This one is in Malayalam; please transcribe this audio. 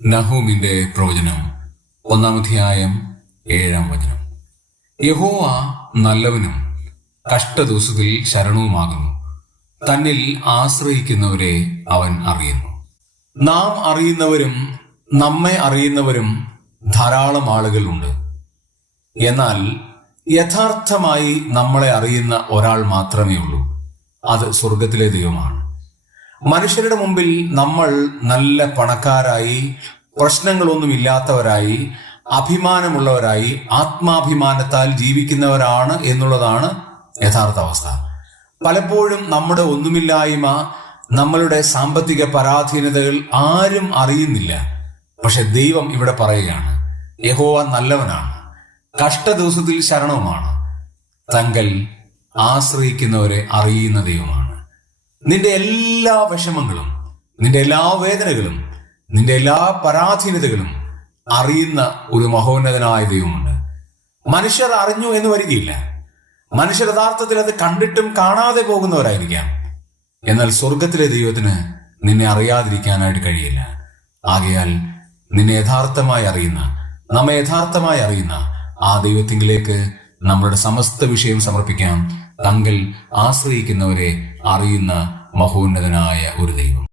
നഹൂമിന്റെ പ്രവചനം 1-ാം 7-ാം വചനം. യഹോവ നല്ലവനും കഷ്ടദിവസത്തിൽ ശരണവുമാകുന്നു. തന്നിൽ ആശ്രയിക്കുന്നവരെ അവൻ അറിയുന്നു. നാം അറിയുന്നവരും നമ്മെ അറിയുന്നവരും ധാരാളം ആളുകളുണ്ട്. എന്നാൽ യഥാർത്ഥമായി നമ്മളെ അറിയുന്ന ഒരാൾ മാത്രമേ ഉള്ളൂ. അത് സ്വർഗത്തിലെ ദൈവമാണ്. മനുഷ്യരുടെ മുമ്പിൽ നമ്മൾ നല്ല പണക്കാരായി, പ്രശ്നങ്ങളൊന്നുമില്ലാത്തവരായി, അഭിമാനമുള്ളവരായി, ആത്മാഭിമാനത്താൽ ജീവിക്കുന്നവരാണ് എന്നുള്ളതാണ് യഥാർത്ഥ അവസ്ഥ. പലപ്പോഴും നമ്മുടെ ഒന്നുമില്ലായ്മ, നമ്മളുടെ സാമ്പത്തിക പരാധീനതകൾ ആരും അറിയുന്നില്ല. പക്ഷെ ദൈവം ഇവിടെ പറയുകയാണ്, യഹോവ നല്ലവനാണ്, കഷ്ടദിവസത്തിൽ ശരണവുമാണ്, തങ്കൽ ആശ്രയിക്കുന്നവരെ അറിയുന്ന ദൈവമാണ്. നിന്റെ എല്ലാ വിഷമങ്ങളും, നിന്റെ എല്ലാ വേദനകളും, നിന്റെ എല്ലാ പരാധീനതകളും അറിയുന്ന ഒരു മഹോന്നതനായ ദൈവമുണ്ട്. മനുഷ്യർ അറിഞ്ഞു എന്ന് വരികയില്ല. മനുഷ്യർ യഥാർത്ഥത്തിൽ അത് കണ്ടിട്ടും കാണാതെ പോകുന്നവരായിരിക്കാം. എന്നാൽ സ്വർഗത്തിലെ ദൈവത്തിന് നിന്നെ അറിയാതിരിക്കാനായിട്ട് കഴിയില്ല. ആകയാൽ നിന്നെ യഥാർത്ഥമായി അറിയുന്ന, നമ്മെ യഥാർത്ഥമായി അറിയുന്ന ആ ദൈവത്തിങ്കിലേക്ക് നമ്മളുടെ സമസ്ത വിഷയം സമർപ്പിക്കാം. തങ്കൽ ആശ്രയിക്കുന്നവരെ അറിയുന്ന മഹോന്നതനായ ഒരു ദൈവം.